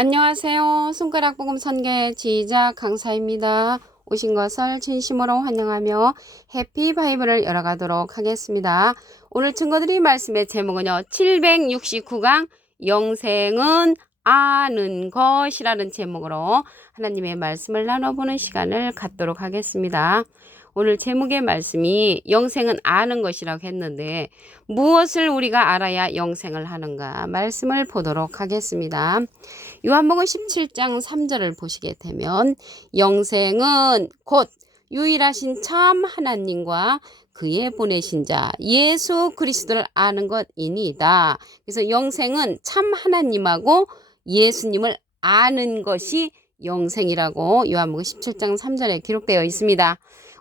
안녕하세요. 손가락 복음 선교의 지휘자 강사입니다. 오신 것을 진심으로 환영하며 해피 바이블을 열어가도록 하겠습니다. 오늘 증거드릴 말씀의 제목은요. 769강 영생은 아는 것이라는 제목으로 하나님의 말씀을 나눠보는 시간을 갖도록 하겠습니다. 오늘 제목의 말씀이 영생은 아는 것이라고 했는데 무엇을 우리가 알아야 영생을 하는가 말씀을 보도록 하겠습니다. 요한복음 17장 3절을 보시게 되면 영생은 곧 유일하신 참 하나님과 그의 보내신 자 예수 그리스도를 아는 것이니이다. 그래서 영생은 참 하나님하고 예수님을 아는 것이 영생이라고 요한복음 17장 3절에 기록되어 있습니다.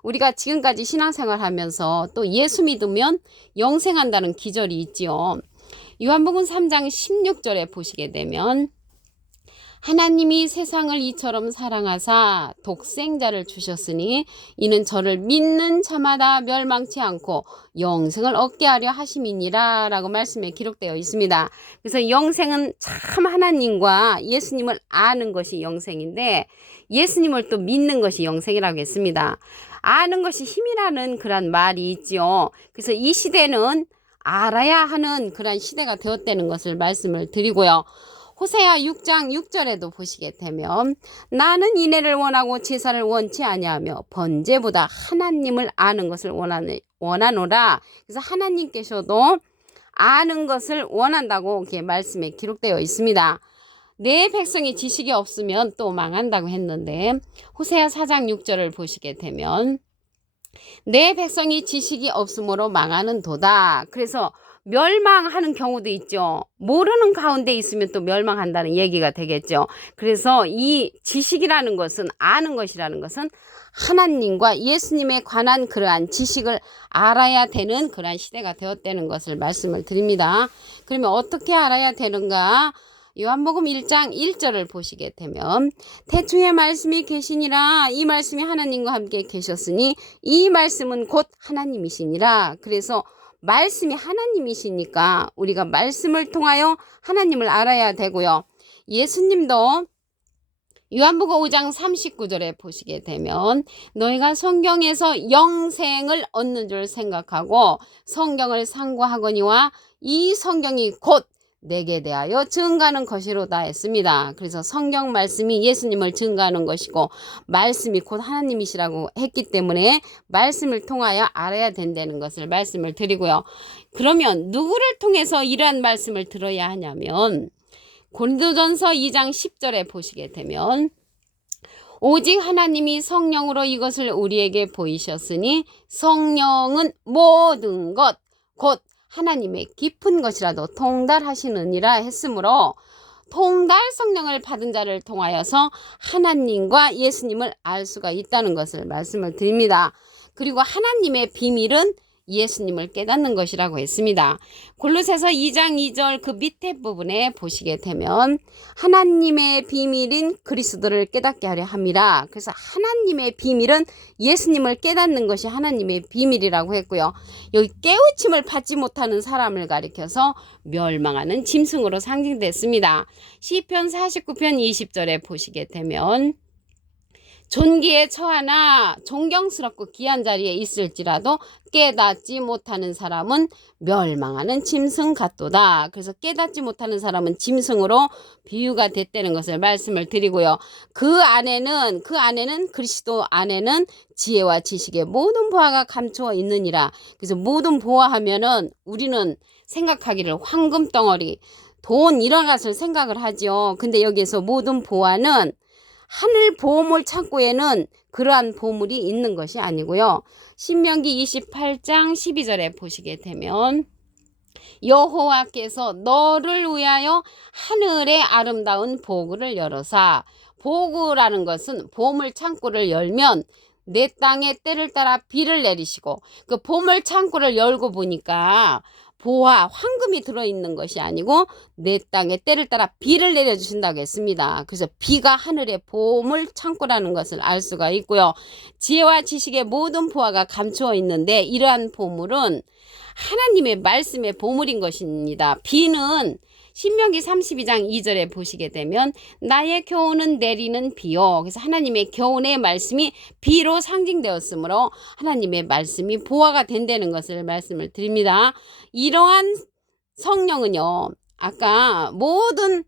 우리가 지금까지 신앙생활 하면서 또 예수 믿으면 영생한다는 기절이 있지요. 요한복음 3장 16절에 보시게 되면 하나님이 세상을 이처럼 사랑하사 독생자를 주셨으니 이는 저를 믿는 자마다 멸망치 않고 영생을 얻게 하려 하심이니라 라고 말씀에 기록되어 있습니다. 그래서 영생은 참 하나님과 예수님을 아는 것이 영생인데 예수님을 또 믿는 것이 영생이라고 했습니다. 아는 것이 힘이라는 그런 말이 있죠. 그래서 이 시대는 알아야 하는 그런 시대가 되었다는 것을 말씀을 드리고요. 호세아 6장 6절에도 보시게 되면 나는 인애를 원하고 제사를 원치 아니하며 번제보다 하나님을 아는 것을 원하노라. 그래서 하나님께서도 아는 것을 원한다고 이렇게 말씀에 기록되어 있습니다. 내 백성이 지식이 없으면 또 망한다고 했는데 호세아 4장 6절을 보시게 되면 내 백성이 지식이 없으므로 망하는 도다. 그래서 멸망하는 경우도 있죠. 모르는 가운데 있으면 또 멸망한다는 얘기가 되겠죠. 그래서 이 지식이라는 것은 아는 것이라는 것은 하나님과 예수님에 관한 그러한 지식을 알아야 되는 그러한 시대가 되었다는 것을 말씀을 드립니다. 그러면 어떻게 알아야 되는가? 요한복음 1장 1절을 보시게 되면 태초에 말씀이 계시니라 이 말씀이 하나님과 함께 계셨으니 이 말씀은 곧 하나님이시니라. 그래서 말씀이 하나님이시니까 우리가 말씀을 통하여 하나님을 알아야 되고요. 예수님도 요한복음 5장 39절에 보시게 되면 너희가 성경에서 영생을 얻는 줄 생각하고 성경을 상고하거니와 이 성경이 곧 내게 대하여 증가하는 것이로다 했습니다. 그래서 성경 말씀이 예수님을 증가하는 것이고 말씀이 곧 하나님이시라고 했기 때문에 말씀을 통하여 알아야 된다는 것을 말씀을 드리고요. 그러면 누구를 통해서 이러한 말씀을 들어야 하냐면 고린도전서 2장 10절에 보시게 되면 오직 하나님이 성령으로 이것을 우리에게 보이셨으니 성령은 모든 것 곧 하나님의 깊은 것이라도 통달하시느니라 했으므로 통달 성령을 받은 자를 통하여서 하나님과 예수님을 알 수가 있다는 것을 말씀을 드립니다. 그리고 하나님의 비밀은 예수님을 깨닫는 것이라고 했습니다. 골로새서 2장 2절 그 밑에 부분에 보시게 되면 하나님의 비밀인 그리스도를 깨닫게 하려 함이라. 그래서 하나님의 비밀은 예수님을 깨닫는 것이 하나님의 비밀이라고 했고요. 여기 깨우침을 받지 못하는 사람을 가리켜서 멸망하는 짐승으로 상징됐습니다. 시편 49편 20절에 보시게 되면 존귀에 처하나 존경스럽고 귀한 자리에 있을지라도 깨닫지 못하는 사람은 멸망하는 짐승 같도다. 그래서 깨닫지 못하는 사람은 짐승으로 비유가 됐다는 것을 말씀을 드리고요. 그 안에는 그리스도 안에는 지혜와 지식의 모든 보화가 감추어 있느니라. 그래서 모든 보화하면은 우리는 생각하기를 황금 덩어리, 돈 이런 것을 생각을 하죠. 근데 여기에서 모든 보화는 하늘 보물 창고에는 그러한 보물이 있는 것이 아니고요. 신명기 28장 12절에 보시게 되면 여호와께서 너를 위하여 하늘의 아름다운 보구를 열어사, 보구라는 것은 보물 창고를 열면 내 땅에 때를 따라 비를 내리시고 그 보물 창고를 열고 보니까 보화, 황금이 들어있는 것이 아니고 내 땅에 때를 따라 비를 내려주신다고 했습니다. 그래서 비가 하늘의 보물 창고라는 것을 알 수가 있고요. 지혜와 지식의 모든 보화가 감추어 있는데 이러한 보물은 하나님의 말씀의 보물인 것입니다. 비는 신명기 32장 2절에 보시게 되면 나의 교훈은 내리는 비요. 그래서 하나님의 교훈의 말씀이 비로 상징되었으므로 하나님의 말씀이 보화가 된다는 것을 말씀을 드립니다. 이러한 성령은요, 아까 모든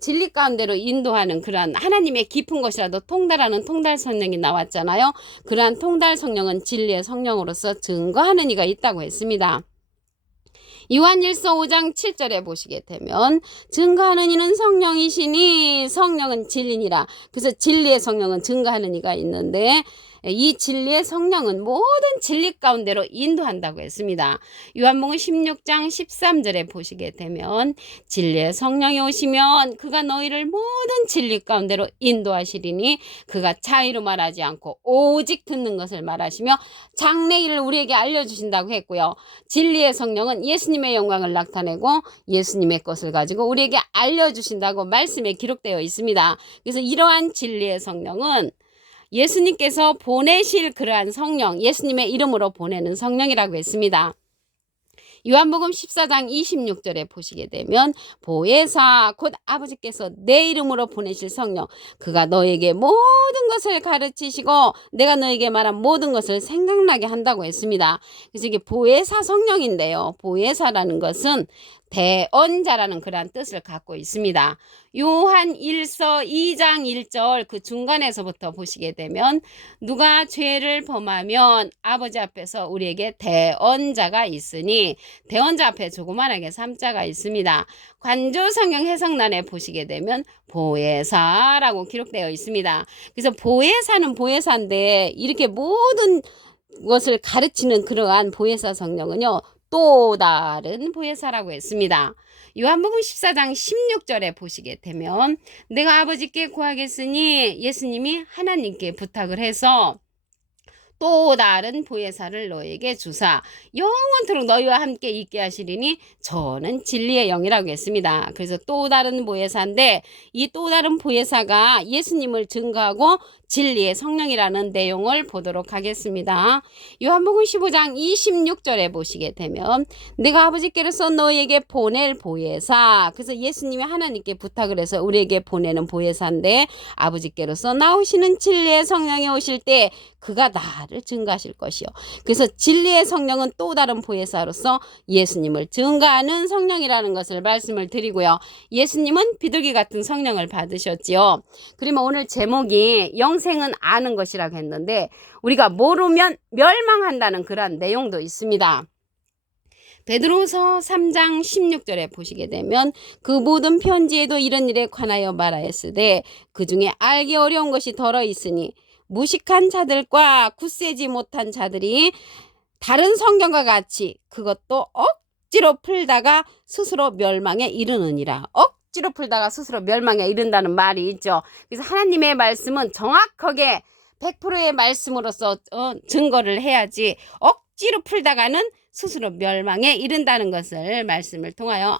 진리 가운데로 인도하는 그러한 하나님의 깊은 것이라도 통달하는 통달 성령이 나왔잖아요. 그러한 통달 성령은 진리의 성령으로서 증거하는 이가 있다고 했습니다. 요한일서 5장 7절에 보시게 되면 증거하는 이는 성령이시니 성령은 진리니라. 그래서 진리의 성령은 증거하는 이가 있는데 이 진리의 성령은 모든 진리 가운데로 인도한다고 했습니다. 요한복음 16장 13절에 보시게 되면 진리의 성령이 오시면 그가 너희를 모든 진리 가운데로 인도하시리니 그가 차이로 말하지 않고 오직 듣는 것을 말하시며 장래일을 우리에게 알려주신다고 했고요. 진리의 성령은 예수님의 영광을 나타내고 예수님의 것을 가지고 우리에게 알려주신다고 말씀에 기록되어 있습니다. 그래서 이러한 진리의 성령은 예수님께서 보내실 그러한 성령, 예수님의 이름으로 보내는 성령이라고 했습니다. 요한복음 14장 26절에 보시게 되면 보혜사 곧 아버지께서 내 이름으로 보내실 성령 그가 너에게 모든 것을 가르치시고 내가 너에게 말한 모든 것을 생각나게 한다고 했습니다. 그래서 이게 보혜사 성령인데요. 보혜사라는 것은 대언자라는 그러한 뜻을 갖고 있습니다. 요한 1서 2장 1절 그 중간에서부터 보시게 되면 누가 죄를 범하면 아버지 앞에서 우리에게 대언자가 있으니 대언자 앞에 조그만하게 3자가 있습니다. 관조 성경 해석란에 보시게 되면 보혜사라고 기록되어 있습니다. 그래서 보혜사는 보혜사인데 이렇게 모든 것을 가르치는 그러한 보혜사 성령은요. 또 다른 보혜사라고 했습니다. 요한복음 14장 16절에 보시게 되면 내가 아버지께 구하겠으니 예수님이 하나님께 부탁을 해서 또 다른 보혜사를 너에게 주사 영원토록 너희와 함께 있게 하시리니 저는 진리의 영이라고 했습니다. 그래서 또 다른 보혜사인데 이 또 다른 보혜사가 예수님을 증거하고 진리의 성령이라는 내용을 보도록 하겠습니다. 요한복음 15장 26절에 보시게 되면 내가 아버지께로서 너희에게 보낼 보혜사 그래서 예수님이 하나님께 부탁을 해서 우리에게 보내는 보혜사인데 아버지께로서 나오시는 진리의 성령이 오실 때 그가 나를 증거하실 것이요. 그래서 진리의 성령은 또 다른 보혜사로서 예수님을 증거하는 성령이라는 것을 말씀을 드리고요. 예수님은 비둘기 같은 성령을 받으셨지요. 그러면 오늘 제목이 영생은 아는 것이라고 했는데 우리가 모르면 멸망한다는 그런 내용도 있습니다. 베드로서 3장 16절에 보시게 되면 그 모든 편지에도 이런 일에 관하여 말하였으되 그 중에 알기 어려운 것이 덜어 있으니 무식한 자들과 굳세지 못한 자들이 다른 성경과 같이 그것도 억지로 풀다가 스스로 멸망에 이르느니라. 억지로 풀다가 스스로 멸망에 이른다는 말이 있죠. 그래서 하나님의 말씀은 정확하게 100%의 말씀으로서 증거를 해야지 억지로 풀다가는 스스로 멸망에 이른다는 것을 말씀을 통하여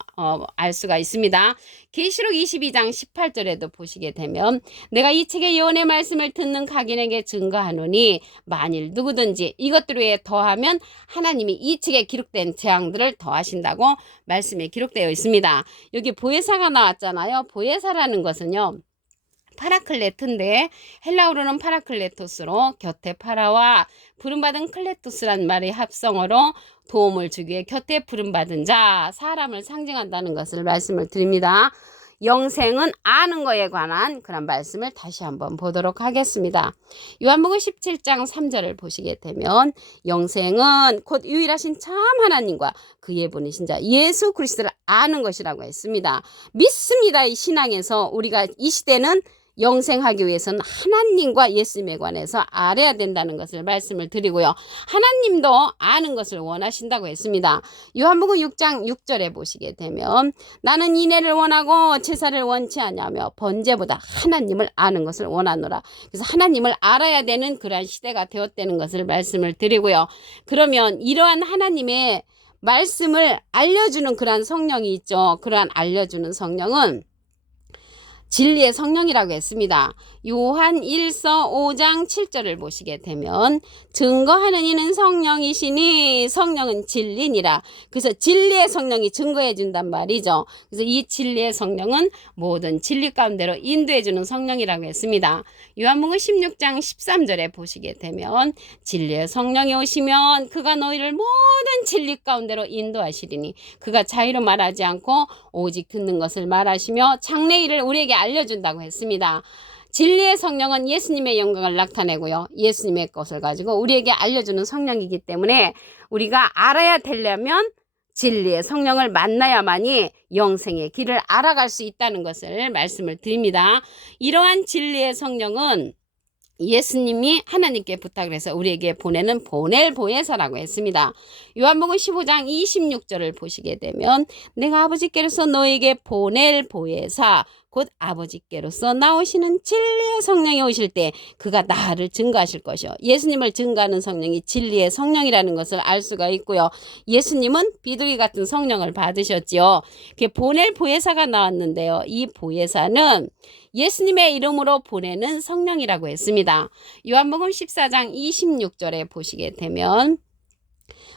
알 수가 있습니다. 계시록 22장 18절에도 보시게 되면 내가 이 책의 예언의 말씀을 듣는 각인에게 증거하노니 만일 누구든지 이것들 외에 더하면 하나님이 이 책에 기록된 재앙들을 더하신다고 말씀에 기록되어 있습니다. 여기 보혜사가 나왔잖아요. 보혜사라는 것은요. 파라클레트인데 헬라어로는 파라클레토스로 곁에 파라와 부름받은 클레토스란 말의 합성어로 도움을 주기 위해 곁에 부름받은 자, 사람을 상징한다는 것을 말씀을 드립니다. 영생은 아는 것에 관한 그런 말씀을 다시 한번 보도록 하겠습니다. 요한복음 17장 3절을 보시게 되면 영생은 곧 유일하신 참 하나님과 그의 분이신 자 예수 그리스도를 아는 것이라고 했습니다. 믿습니다. 이 신앙에서 우리가 이 시대는 영생하기 위해서는 하나님과 예수님에 관해서 알아야 된다는 것을 말씀을 드리고요. 하나님도 아는 것을 원하신다고 했습니다. 요한복음 6장 6절에 보시게 되면 나는 인애를 원하고 제사를 원치 아니하며 번제보다 하나님을 아는 것을 원하노라. 그래서 하나님을 알아야 되는 그러한 시대가 되었다는 것을 말씀을 드리고요. 그러면 이러한 하나님의 말씀을 알려주는 그러한 성령이 있죠. 그러한 알려주는 성령은 진리의 성령이라고 했습니다. 요한 1서 5장 7절을 보시게 되면 증거하는 이는 성령이시니 성령은 진리니라. 그래서 진리의 성령이 증거해 준단 말이죠. 그래서 이 진리의 성령은 모든 진리 가운데로 인도해 주는 성령이라고 했습니다. 요한복음 16장 13절에 보시게 되면 진리의 성령이 오시면 그가 너희를 모든 진리 가운데로 인도하시리니 그가 자유로 말하지 않고 오직 듣는 것을 말하시며 장래일을 우리에게 알려준다고 했습니다. 진리의 성령은 예수님의 영광을 나타내고요. 예수님의 것을 가지고 우리에게 알려주는 성령이기 때문에 우리가 알아야 되려면 진리의 성령을 만나야만이 영생의 길을 알아갈 수 있다는 것을 말씀을 드립니다. 이러한 진리의 성령은 예수님이 하나님께 부탁을 해서 우리에게 보내는 보낼 보혜사라고 했습니다. 요한복음 15장 26절을 보시게 되면 내가 아버지께로서 너에게 보낼 보혜사 곧 아버지께로서 나오시는 진리의 성령이 오실 때 그가 나를 증거하실 것이요. 예수님을 증거하는 성령이 진리의 성령이라는 것을 알 수가 있고요. 예수님은 비둘기 같은 성령을 받으셨지요. 보낼 보혜사가 나왔는데요. 이 보혜사는 예수님의 이름으로 보내는 성령이라고 했습니다. 요한복음 14장 26절에 보시게 되면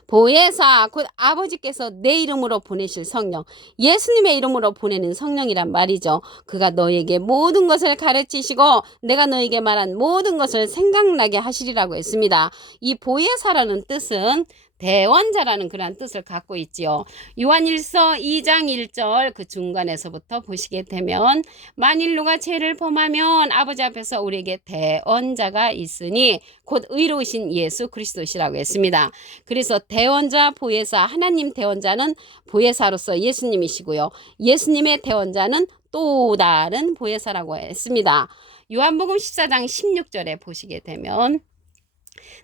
보혜사 곧 아버지께서 내 이름으로 보내실 성령, 예수님의 이름으로 보내는 성령이란 말이죠. 그가 너에게 모든 것을 가르치시고 내가 너에게 말한 모든 것을 생각나게 하시리라고 했습니다. 이 보혜사라는 뜻은 대원자라는 그런 뜻을 갖고 있지요. 요한1서 2장 1절 그 중간에서부터 보시게 되면 만일 누가 죄를 범하면 아버지 앞에서 우리에게 대원자가 있으니 곧 의로우신 예수 그리스도시라고 했습니다. 그래서 대원자 보혜사 하나님 대원자는 보혜사로서 예수님이시고요. 예수님의 대원자는 또 다른 보혜사라고 했습니다. 요한복음 14장 16절에 보시게 되면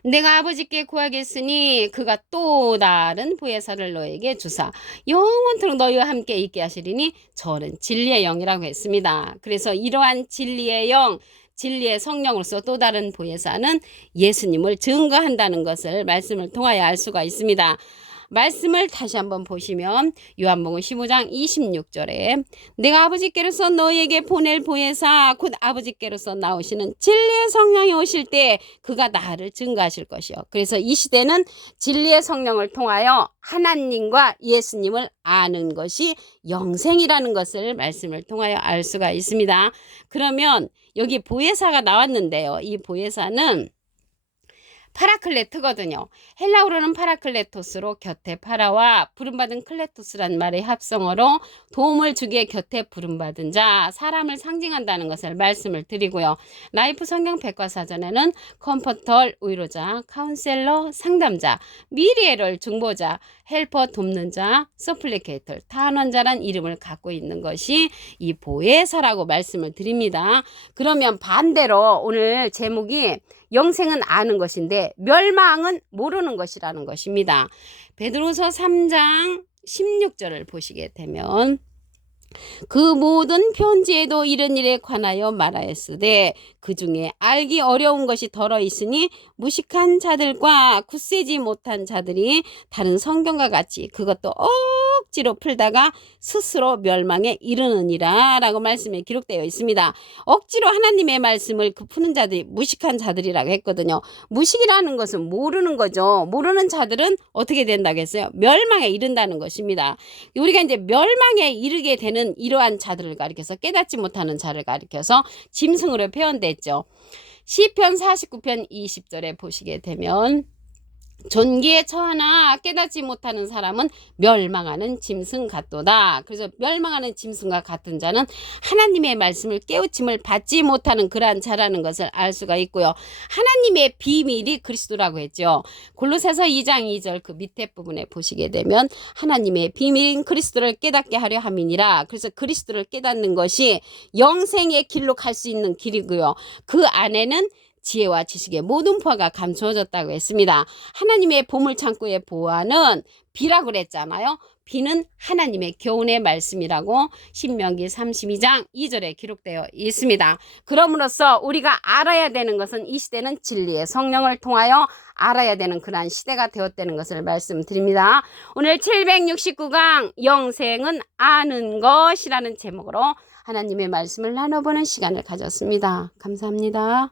내가 아버지께 구하겠으니 그가 또 다른 보혜사를 너에게 주사 영원토록 너희와 함께 있게 하시리니 저는 진리의 영이라고 했습니다. 그래서 이러한 진리의 영, 진리의 성령으로서 또 다른 보혜사는 예수님을 증거한다는 것을 말씀을 통하여 알 수가 있습니다. 말씀을 다시 한번 보시면 요한복음 15장 26절에 내가 아버지께로서 너희에게 보낼 보혜사 곧 아버지께로서 나오시는 진리의 성령이 오실 때 그가 나를 증거하실 것이요. 그래서 이 시대는 진리의 성령을 통하여 하나님과 예수님을 아는 것이 영생이라는 것을 말씀을 통하여 알 수가 있습니다. 그러면 여기 보혜사가 나왔는데요. 이 보혜사는 파라클레트거든요. 헬라어로는 파라클레토스로 곁에 파라와 부름받은 클레토스란 말의 합성어로 도움을 주기에 곁에 부름받은 자, 사람을 상징한다는 것을 말씀을 드리고요. 라이프 성경 백과사전에는 컴포터, 위로자, 카운셀러, 상담자, 미리에럴, 중보자, 헬퍼, 돕는 자, 서플리케이터, 탄원자란 이름을 갖고 있는 것이 이 보혜사라고 말씀을 드립니다. 그러면 반대로 오늘 제목이 영생은 아는 것인데 멸망은 모르는 것이라는 것입니다. 베드로서 3장 16절을 보시게 되면 그 모든 편지에도 이런 일에 관하여 말하였으되 그 중에 알기 어려운 것이 덜어 있으니 무식한 자들과 굳세지 못한 자들이 다른 성경과 같이 그것도 억지로 풀다가 스스로 멸망에 이르느니라 라고 말씀에 기록되어 있습니다. 억지로 하나님의 말씀을 푸는 자들이 무식한 자들이라고 했거든요. 무식이라는 것은 모르는 거죠. 모르는 자들은 어떻게 된다고 했어요? 멸망에 이른다는 것입니다. 우리가 이제 멸망에 이르게 되는 이러한 자들을 가리켜서 깨닫지 못하는 자를 가리켜서 짐승으로 표현됐죠. 시편 49편 20절에 보시게 되면 존귀에 처하나 깨닫지 못하는 사람은 멸망하는 짐승 같도다. 그래서 멸망하는 짐승과 같은 자는 하나님의 말씀을 깨우침을 받지 못하는 그러한 자라는 것을 알 수가 있고요. 하나님의 비밀이 그리스도라고 했죠. 골로새서 2장 2절 그 밑에 부분에 보시게 되면 하나님의 비밀인 그리스도를 깨닫게 하려 함이니라. 그래서 그리스도를 깨닫는 것이 영생의 길로 갈 수 있는 길이고요. 그 안에는 지혜와 지식의 모든 보화가 감추어졌다고 했습니다. 하나님의 보물창고의 보화는 비라고 그랬잖아요. 비는 하나님의 교훈의 말씀이라고 신명기 32장 2절에 기록되어 있습니다. 그럼으로써 우리가 알아야 되는 것은 이 시대는 진리의 성령을 통하여 알아야 되는 그러한 시대가 되었다는 것을 말씀드립니다. 오늘 769강 영생은 아는 것이라는 제목으로 하나님의 말씀을 나눠보는 시간을 가졌습니다. 감사합니다.